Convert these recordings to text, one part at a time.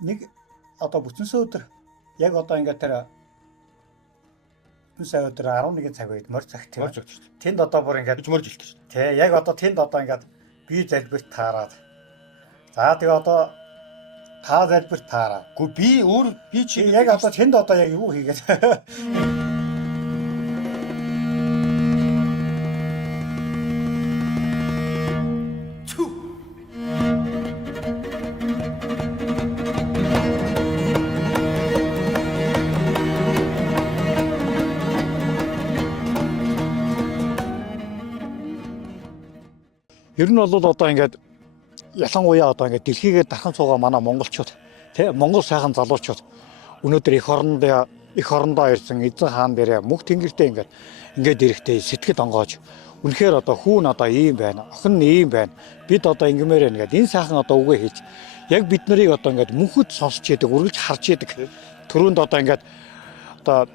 нэг одоо бүтэнсэ өдөр яг одоо ингээд тэр бүтэнсэ өдөр 11 цаг үед морь цагт тийм. Тэнд одоо бүр ингээд морж илтгэж шүү. Тэ яг одоо тэнд одоо ингээд би залбирт таарад. За тэгээ одоо та залбирт таараа. Гэхдээ би чи яг одоо тэнд одоо яг юу хийгээд Ер нь бол одоо ингээд ялангуяа одоо ингээд дэлхийгээ дархан суугаа манай монголчууд тий монгол сайхан залуучууд өнөөдөр эх орондоо ирсэн эзэн хаан дээрээ мөнх тэнгэртээ ингээд ирэхдээ сэтгэл онгоож үнэхээр одоо хүүн одоо ийм байна, охин нь ийм байна. Бид одоо ингэмээр байна гэдэг энэ сайхан одоо үгээ хэлж яг бид нарыг одоо ингээд мөнхөд сонсч яадаг, үргэлж харж яадаг. Төрөнд одоо ингээд одоо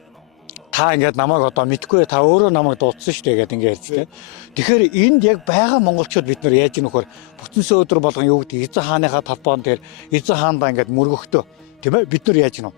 та ингээд намайг одоо мэдгүй та өөрөө намайг дуудсан шүү дээ гэдэг ингээд ярьж тээ. Тэгэхээр энд яг байгаа монголчууд бид нар яаж нөхөр бүтэнсэ өдөр болгон юу гэдэг эзэн хааныхаа талбаан дээр эзэн хаандаа ингээд мөргөхдөө тийм ээ бид нар яаж нөө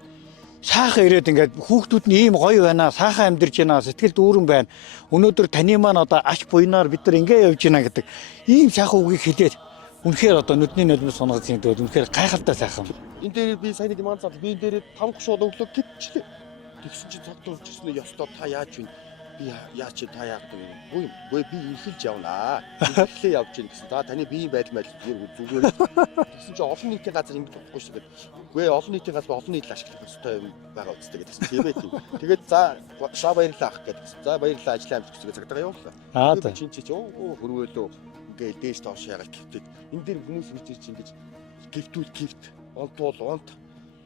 сайхан ирээд ингээд хүүхдүүд нь ийм гоё байна сайхан амьдарч байна сэтгэл дүүрэн байна өнөөдөр таны маань одоо ач буйнаар бид нар ингээд явж байна гэдэг ийм сайхан үгийг хэлээд үнэхээр одоо нүдний нулимс сонгож юм дээд үнэхээр гайхалтай сайхан. Энэ дээр би саяны диманд зал би энэ дээр 5 шууд өглөө гिचлээ. Тэгсэн чинь цогт урчсан ёстой та яаж вэ? Би яаж чи та яагаад вэ? Бүй би ихэлж явнаа. Ихлээ явж гин гэсэн. За таны биеийн байдал зүгээр. Тэгсэн чинь олон нийтийн газар ингэж болохгүй шүү дээ. Үгүй олон нийтийн газар олон нийт ашиглах ёстой юм байгаа үстэй гэсэн. Тийм ээ тийм. Тэгээд за баярлалаа ах гэсэн. За баярлалаа ажлаа амжилт хүсгээ цагтаа явууллаа. Би чинь чи хөрвөөлөө ингээл дээш доош яагаад гэвтээд энэ дээр хүмүүс үчиж чи ингэж гівтүүл гівт онтуул онт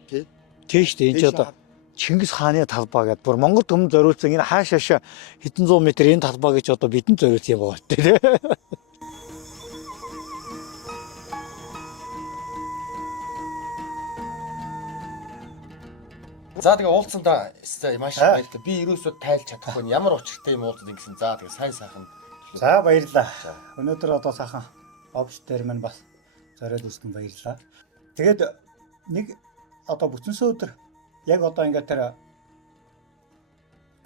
тий. Тийш дээ энэ ч одоо Чингис хааны талбай гэдэг бүр Монгол төмөн зориулсан энэ хаашаашаа хэдэн зуун метр энэ талбай гэж одоо бидэнд зориулсан юм байна тий. За тэгээ уулзсандаа маш баярлалаа. Би ерөөсөө тайлж чадахгүй ямар учиртай юм уулзаад ингэсэн. За тэгээ сайхан. За баярлалаа. Өнөөдөр одоо сайхан офс дээр маань бас зориод үзсэн баярлалаа. Тэгээд нэг одоо бүтэнсэ өдөр яг одоо ингээд тэр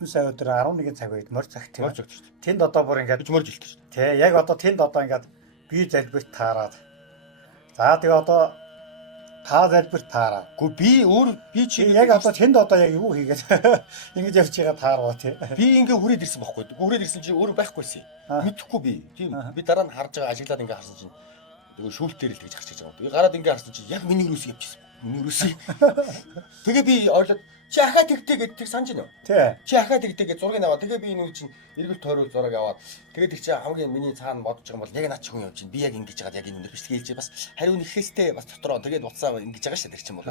бүтэнсэ өдөр 11 цаг үед морь цагт тийм. Тэнд одоо бүр ингээд морж илтгэж шүү. Тэ яг одоо тэнд одоо ингээд би залбирт таарад. За тэгээ одоо та залбирт таараа. Би чи яг одоо тэнд одоо яг юу хийгээд ингэж явж байгаа таараа тий. Би ингээ хүрээд ирсэн байхгүй. Хүрээд ирсэн чи өөрөө байхгүйсэн. Мэдхгүй би. Тийм. Би дараа нь харж байгаа ажиглаад ингээ харсан чинь тэгээ шүүлтээр л тэгж харж байгаа. Би гараад ингээ харсан чи яг миний рүүс явчихсан. Миний рүүс. Тэгээ би ойлоод чи ахаа тэгтээ гэдэг тэр санаж байна уу? Тий. Чи ахаа тэгтээ гэж зургийг аваад тэгээ би энэ чинь эргэл тойрол зураг аваад тэгээ тэр чи хамгийн миний цаана бодож байгаа юм бол яг наа чи хүн явж байна. Би яг ингэж яагаад яг энэ өндөр бичлэг хэлж бас хариу нэхэстэй бас дотроо тэгээд буцаа ингэж байгаа шүү тэр чинь бол.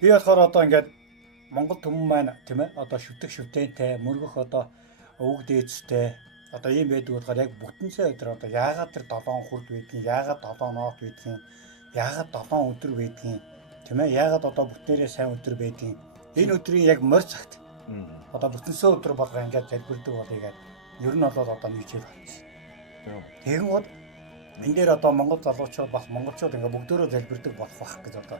Би болохоор одоо ингээд Монгол төмөн маань тийм ээ одоо шүтэг шүтэнтэй мөргөх одоо өвөг дээдстэй одоо ийм байдаг болохоор яг бүтэнсэ өдөр одоо яагаад тэр 7 хурд байдгийг яагаад 7 ноот байдгийг яагаад 7 өдөр байдгийг тийм ээ яагаад одоо бүтнээрээ сайн өдөр байдгийг энэ өдрийн яг морь цагт одоо бүтэнсэ өдөр болгоо ингээд залбирдаг болъё гэдэг ер нь бол одоо нэг жил болсон. Тэгэн гол энэ дээр одоо монгол залуучууд бас монголчууд ингээд бүгдөө залбирдаг болох байх гэж одоо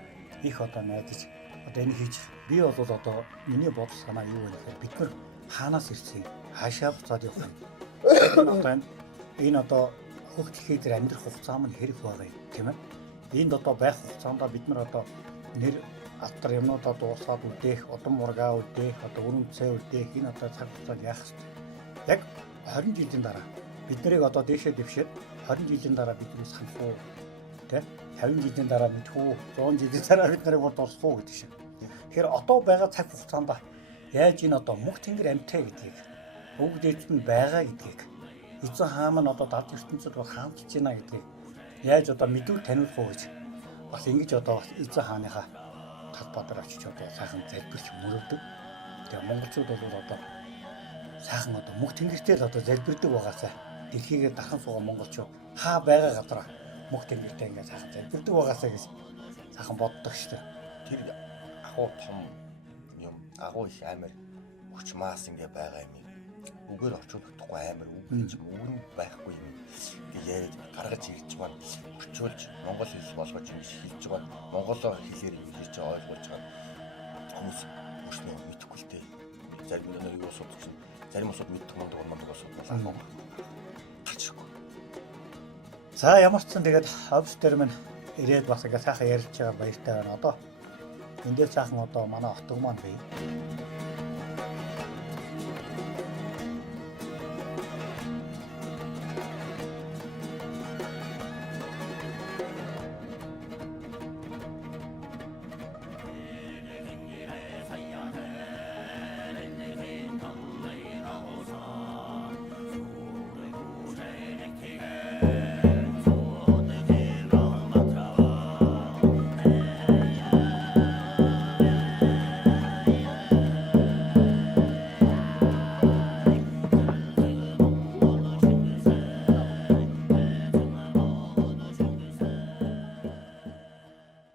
их одоо найдаж одоо энэ хийж би бол одоо миний бодол санаа юу вэ гэхээр бид нар хаанаас ирсэн хаашаа буцаад явах юм одоо энэ одоо хөгжлөхийн дээр амьдрах хугацаа маань хэрэг байгаа юм тийм ээ энд одоо байх хугацаанд бид нар одоо нэр алтар юмнуудаа дуусгаад үдээх удам мургаа үдээх одоо өрөм цай үдээх энэ одоо цаг хугацаанд яах вэ яг 20 жилийн дараа бид нарыг одоо дээшээ дэвшээд 20 жилийн дараа бидний санах уу тийм 50 жилийн дараа мэдхүү 100 жилийн дараа бид нарыг дурсах уу гэдэг шиг. Тэгэхээр одоо байгаа цаг хугацаанд яаж энэ одоо мөнх тэнгэр амьтаа гэдгийг өвөг дээдс нь байгаа гэдгийг эзэн хаан маань одоо далд ертөнцид бол хаамтж байна гэдгийг яаж одоо мэдүүл таниулах уу гэж бас ингэж одоо эзэн хааныхаа талбай дээр очиж одоо сайхан залбирч мөрөвдөг. Тэгээ монголчууд бол одоо сайхан одоо мөнх тэнгэртэй л одоо залбирдаг байгаасаа дэлхийгээр дархан суугаа монголчууд хаа байгаа газар мөнх тэнгэртэй ингээд сайхан залбирдаг байгаасаа гэж сайхан боддог шүү дээ. Тэр агуу том юм агуу их амар хүч маас ингээ байгаа юм. үгээр орчуулахгүй амар үг гэж өвөрн байхгүй юм. Ингээ яриад гаргаж ирж байгаа орчуулж монгол хэл болгож ингэж хэлж байгаа монголоор хэлээр ингэж ойлгуулж байгаа хүмүүс өөрснөө мэдэхгүй л дээ. Зарим нэг юу асуудаг чинь зарим усууд мэддэг мундаг асуудал аа. Гарчихгүй. За ямар ч сан тэгээд офс дээр минь ирээд бас ингээ сайхан ярилж байгаа баяртай байна. Одоо энэ дээр цаахан одоо манай отог маань бий.